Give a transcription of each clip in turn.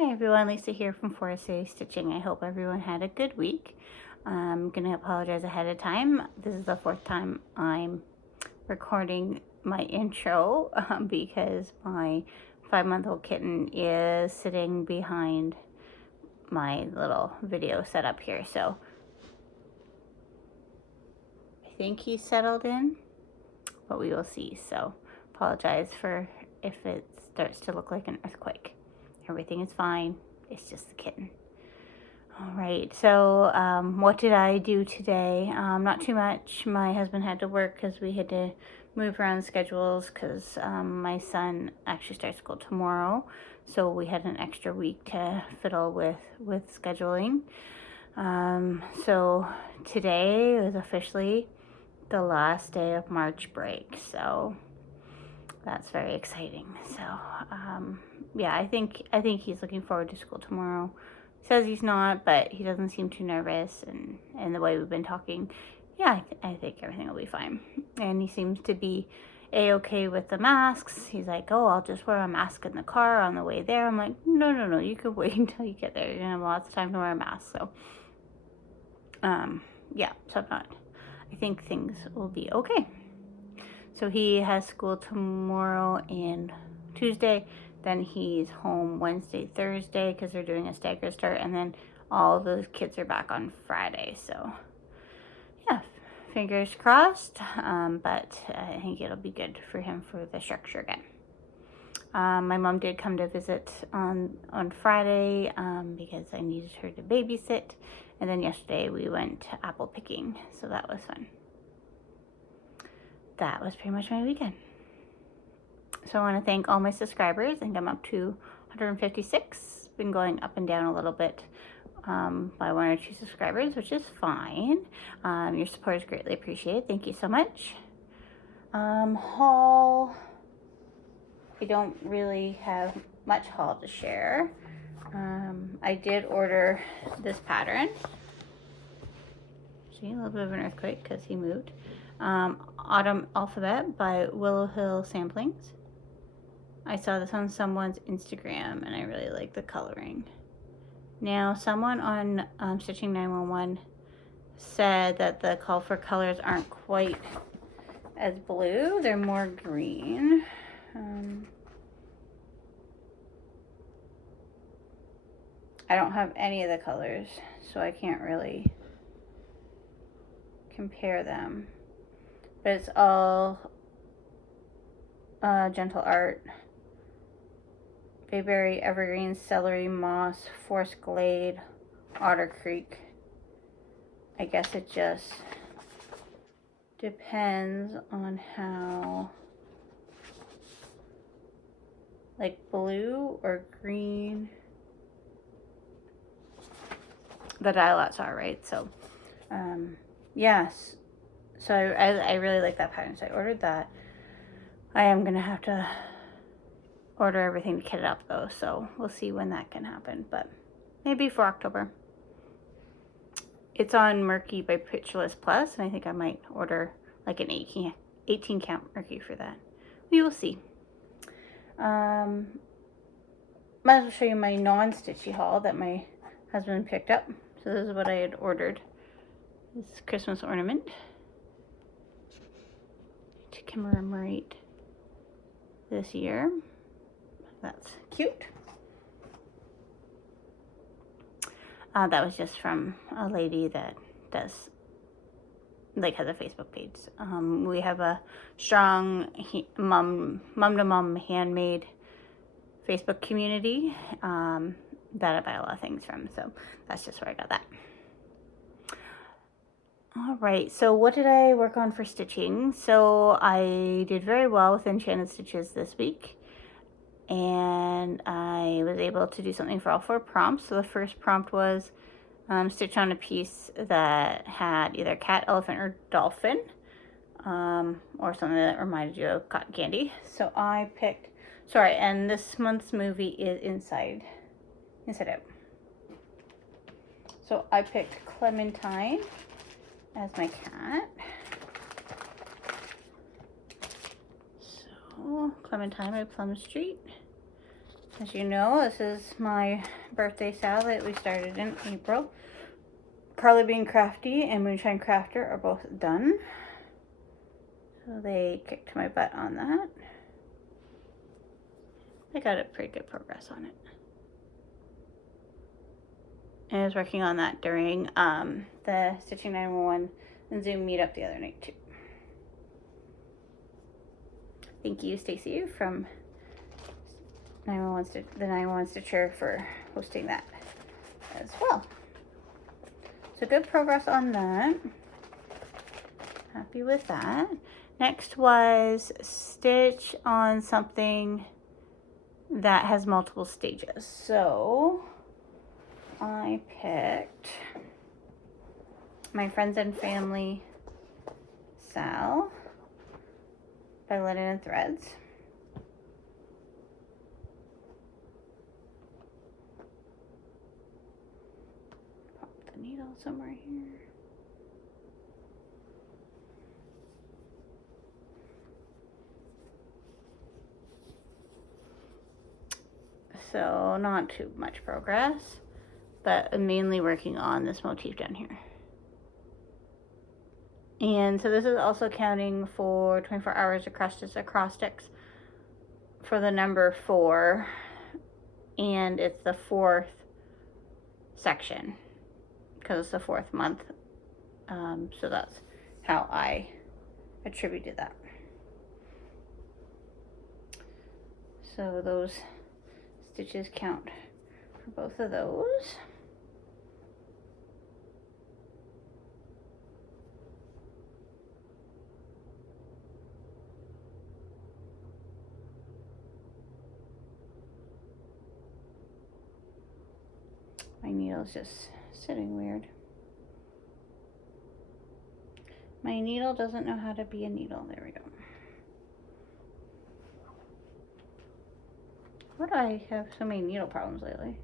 Hi everyone, Lisa here from Forest City Stitching. I hope everyone had a good week. I'm going to apologize ahead of time. This is the fourth time I'm recording my intro because my 5-month-old kitten is sitting behind my little video setup here. So I think he's settled in, but we will see. So apologize for if it starts to look like an earthquake. Everything is fine. It's just the kitten. All right, so what did I do today? Not too much. My husband had to work because we had to move around schedules because my son actually starts school tomorrow. So we had an extra week to fiddle with scheduling. So today was officially the last day of March break. So that's very exciting. So yeah, I think he's looking forward to school tomorrow. He says he's not, but he doesn't seem too nervous, and the way we've been talking, yeah, I think everything will be fine. And he seems to be a-okay with the masks. He's like, oh, I'll just wear a mask in the car on the way there. I'm like, no, you could wait until you get there. You're gonna have lots of time to wear a mask. So yeah, so I think things will be okay. So he has school tomorrow and Tuesday. Then he's home Wednesday, Thursday because they're doing a staggered start. And then all of those kids are back on Friday. So yeah, fingers crossed. But I think it'll be good for him for the structure again. My mom did come to visit on Friday because I needed her to babysit. And then yesterday we went apple picking. So that was fun. That was pretty much my weekend. So I want to thank all my subscribers. I think I'm up to 156. Been going up and down a little bit by 1 or 2 subscribers, which is fine. Your support is greatly appreciated. Thank you so much. Haul. I don't really have much haul to share. I did order this pattern. See, a little bit of an earthquake because he moved. Autumn Alphabet by Willow Hill Samplings. I saw this on someone's Instagram and I really like the coloring. Now, someone on Stitching 911 said that the call for colors aren't quite as blue, they're more green. I don't have any of the colors, so I can't really compare them. But it's all Gentle Art, Bayberry, Evergreen, Celery, Moss, Forest Glade, Otter Creek. I guess it just depends on how, like blue or green the dialots are, right? So yes. So I really like that pattern, so I ordered that. I am going to have to order everything to kit it up, though, so we'll see when that can happen, but maybe for October. It's on Murky by Pictureless Plus, and I think I might order like an 18 count Murky for that. We will see. Might as well show you my non-stitchy haul that my husband picked up. So this is what I had ordered. This Christmas ornament to commemorate this year. That's cute. That was just from a lady that does, like, has a Facebook page. We have a strong mom-to-mom handmade Facebook community that I buy a lot of things from. So that's just where I got that. All right, so what did I work on for stitching? So I did very well with Enchanted Stitches this week. And I was able to do something for all 4 prompts. So the first prompt was stitch on a piece that had either cat, elephant, or dolphin. Or something that reminded you of cotton candy. So I picked, sorry, and this month's movie is Inside Out. So I picked Clementine as my cat. So Clementine by Plum Street. As you know, this is my birthday salad that we started in April. Carly Bean Crafty and Moonshine Crafter are both done. So they kicked my butt on that. I got a pretty good progress on it. And I was working on that during the Stitching 911 and Zoom meetup the other night too. Thank you, Stacy, from the 911 Stitcher for hosting that as well. So good progress on that. Happy with that. Next was stitch on something that has multiple stages. So I picked My Friends and Family Sal by Linen and Threads. Pop the needle somewhere here. So not too much progress, but I'm mainly working on this motif down here. And so this is also counting for 24 hours acrostics for the number 4, and it's the 4th section because it's the 4th month. So that's how I attributed that. So those stitches count for both of those. My needle's just sitting weird. My needle doesn't know how to be a needle. There we go. Why do I have so many needle problems lately?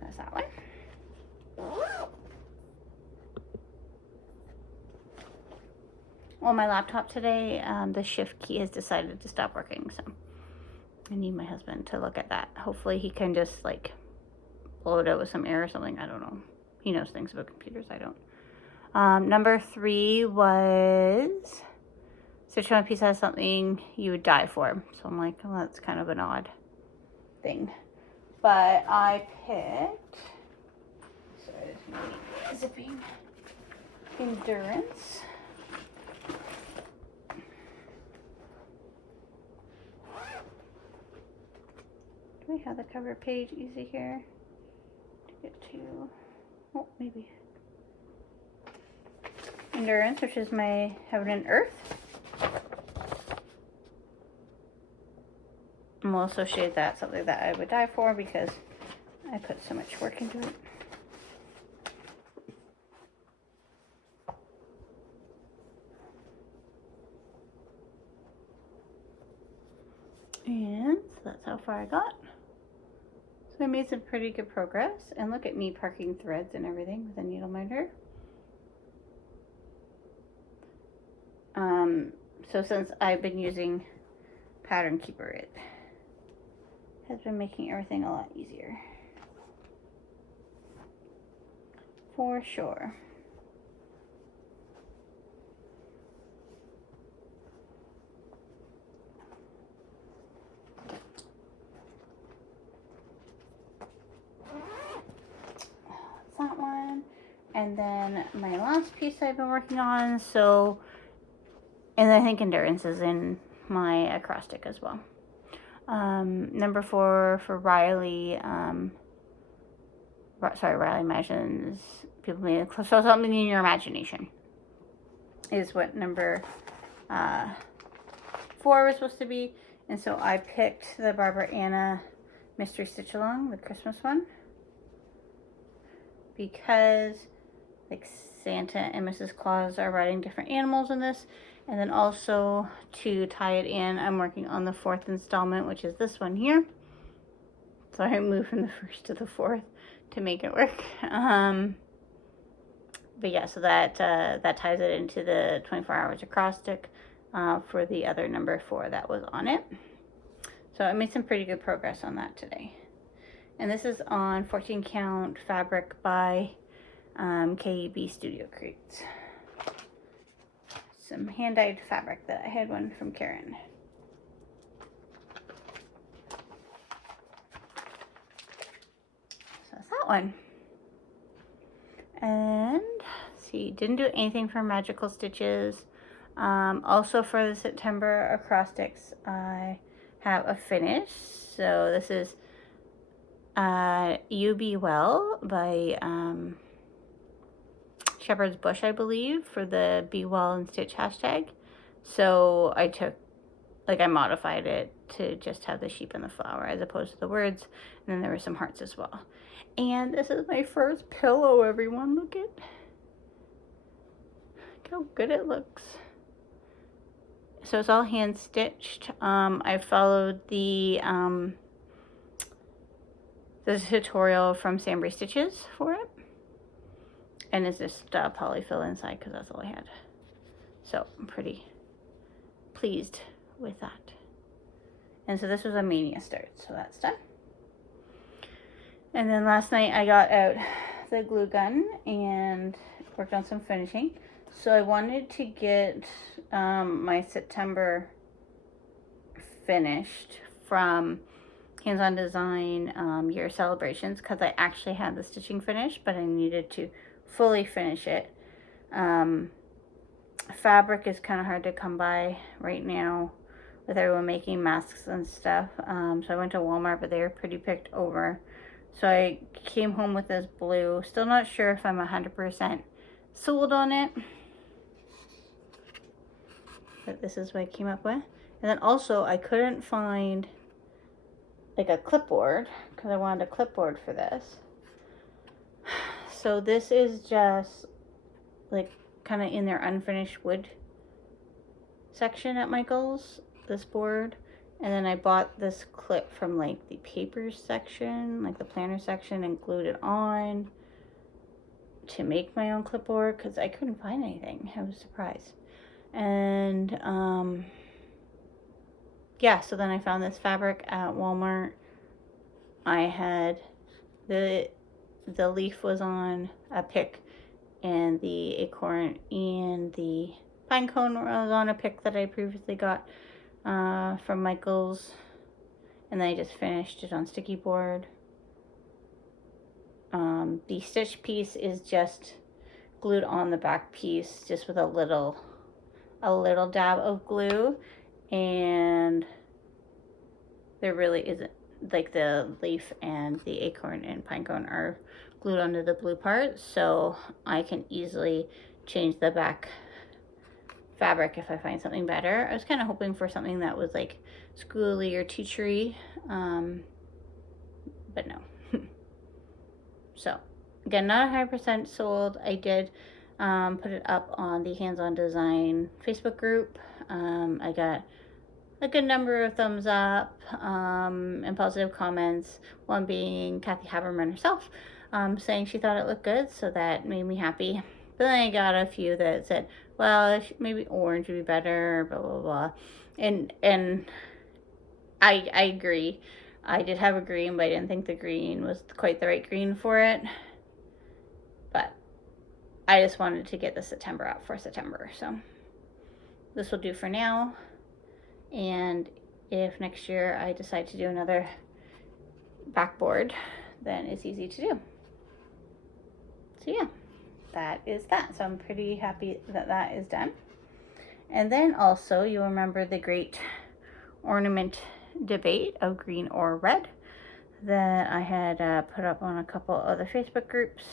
That's that one. On my laptop today, the shift key has decided to stop working, so I need my husband to look at that. Hopefully he can just like blow it out with some air or something. I don't know. He knows things about computers. I don't. Number 3 was stitch on a piece has something you would die for. So I'm like, well, that's kind of an odd thing. But I picked, sorry, this is zipping, Endurance. Do we have the cover page easy here to get to? Oh, maybe. Endurance, which is my Heaven and Earth. And we'll associate that something that I would die for because I put so much work into it. And so that's how far I got. So I made some pretty good progress. And look at me parking threads and everything with a needle minder. So since I've been using Pattern Keeper, it has been making everything a lot easier. For sure. That's that one. And then my last piece I've been working on, so, and I think Endurance is in my acrostic as well. Number 4 for Riley, Riley imagines people may show something in your imagination is what number 4 was supposed to be. And so I picked the Barbara Anna Mystery Stitch Along, the Christmas one, because like Santa and Mrs. Claus are riding different animals in this. And then also to tie it in, I'm working on the 4th installment, which is this one here. So I moved from the 1st to the 4th to make it work. But yeah, so that ties it into the 24 hours acrostic for the other number 4 that was on it. So I made some pretty good progress on that today. And this is on 14 count fabric by KEB Studio Creates. Some hand-dyed fabric that I had one from Karen. So that's that one. And see, didn't do anything for magical stitches. Also for the September acrostics, I have a finish. So this is You Be Well by Shepherd's Bush, I believe, for the Be Well and Stitch hashtag. So I took, like, I modified it to just have the sheep and the flower as opposed to the words. And then there were some hearts as well. And this is my first pillow, everyone. Look how good it looks. So it's all hand stitched. I followed the tutorial from Sambry Stitches for it. And it's just polyfill inside because that's all I had. So I'm pretty pleased with that. And so this was a mania start, so that's done. And then last night I got out the glue gun and worked on some finishing. So I wanted to get my September finished from Hands On Design Year Celebrations, because I actually had the stitching finished, but I needed to fully finish it. Fabric is kind of hard to come by right now with everyone making masks and stuff. So I went to Walmart, but they were pretty picked over. So I came home with this blue. Still not sure if I'm 100% sold on it. But this is what I came up with. And then also I couldn't find like a clipboard because I wanted a clipboard for this. So this is just like kind of in their unfinished wood section at Michael's, this board. And then I bought this clip from like the papers section, like the planner section, and glued it on to make my own clipboard because I couldn't find anything. I was surprised. And yeah, so then I found this fabric at Walmart. I had the leaf was on a pick, and the acorn and the pine cone was on a pick that I previously got from Michael's, and then I just finished it on sticky board. The stitch piece is just glued on the back piece, just with a little dab of glue, and there really isn't, like the leaf and the acorn and pine cone are glued onto the blue part, so I can easily change the back fabric if I find something better. I was kind of hoping for something that was like schooly or teachery, but no. So again, not 100% sold. I did put it up on the Hands On Design Facebook group. I got a good number of thumbs up and positive comments, one being Kathy Haberman herself, saying she thought it looked good, so that made me happy. But then I got a few that said, well, maybe orange would be better, blah, blah, blah. And I agree. I did have a green, but I didn't think the green was quite the right green for it. But I just wanted to get the September out for September, so this will do for now. And if next year I decide to do another backboard, then it's easy to do. So yeah, that is that. So I'm pretty happy that that is done. And then also, you'll remember the great ornament debate of green or red that I had put up on a couple other Facebook groups,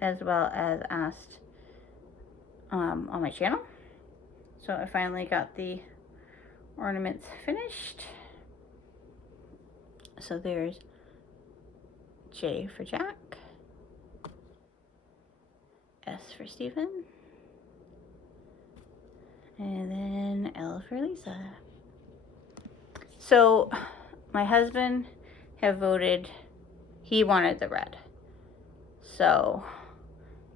as well as asked on my channel. So I finally got the ornaments finished. So there's J for Jack, S for Stephen, and then L for Lisa. So my husband have voted, he wanted the red. So,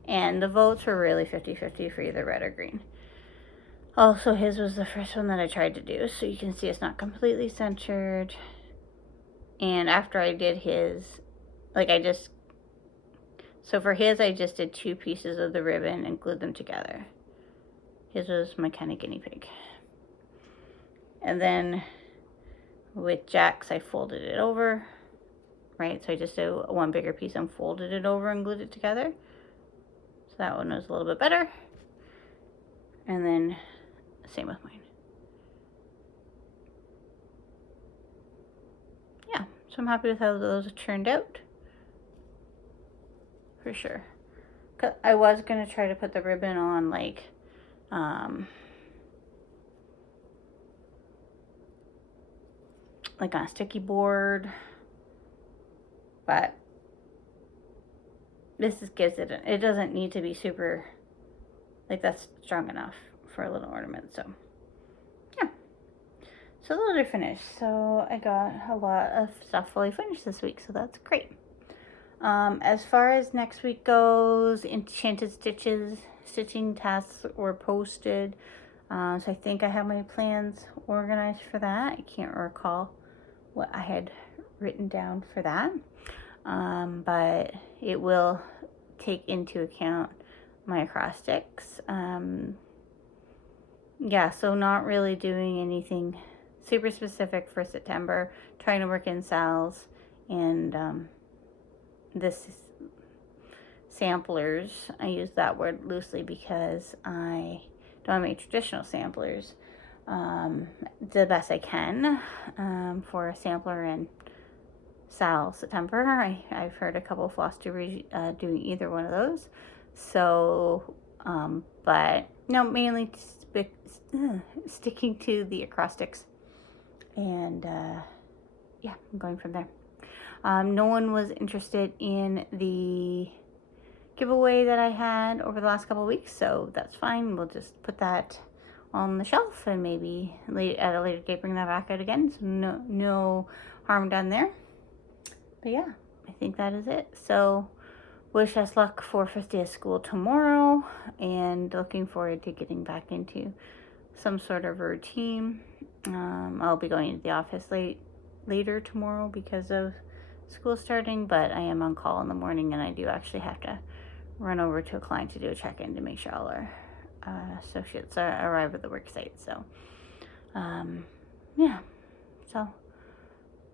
and the votes were really 50-50 for either red or green. Also, his was the first one that I tried to do, so you can see it's not completely centered. And after I did his, like so for his, I just did 2 pieces of the ribbon and glued them together. His was my kind of guinea pig. And then with Jack's, I folded it over, right? So I just did one bigger piece and folded it over and glued it together. So that one was a little bit better. And then same with mine. Yeah, so I'm happy with how those turned out. For sure. 'Cause I was going to try to put the ribbon on like on a sticky board, but this gives it, it doesn't need to be super, like that's strong enough for a little ornament. So yeah, so those are finished. So I got a lot of stuff fully finished this week, so that's great. As far as next week goes, Enchanted stitching tasks were posted. So I think I have my plans organized for that. I can't recall what I had written down for that. But it will take into account my acrostics. Yeah, so not really doing anything super specific for September. Trying to work in Sal's and this samplers. I use that word loosely because I don't make traditional samplers the best I can for a sampler in September. I've heard a couple of Flosstubers doing either one of those. So, but no, mainly sticking to the acrostics. And yeah, I'm going from there. No one was interested in the giveaway that I had over the last couple of weeks, so that's fine. We'll just put that on the shelf and maybe at a later date bring that back out again. So no harm done there. But yeah, I think that is it. So wish us luck for first day of school tomorrow, and looking forward to getting back into some sort of routine. I'll be going into the office later tomorrow because of school starting, but I am on call in the morning, and I do actually have to run over to a client to do a check-in to make sure all our associates arrive at the work site. So yeah, so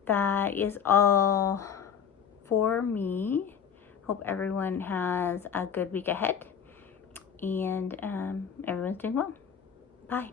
that is all for me. Hope everyone has a good week ahead, and everyone's doing well. Bye.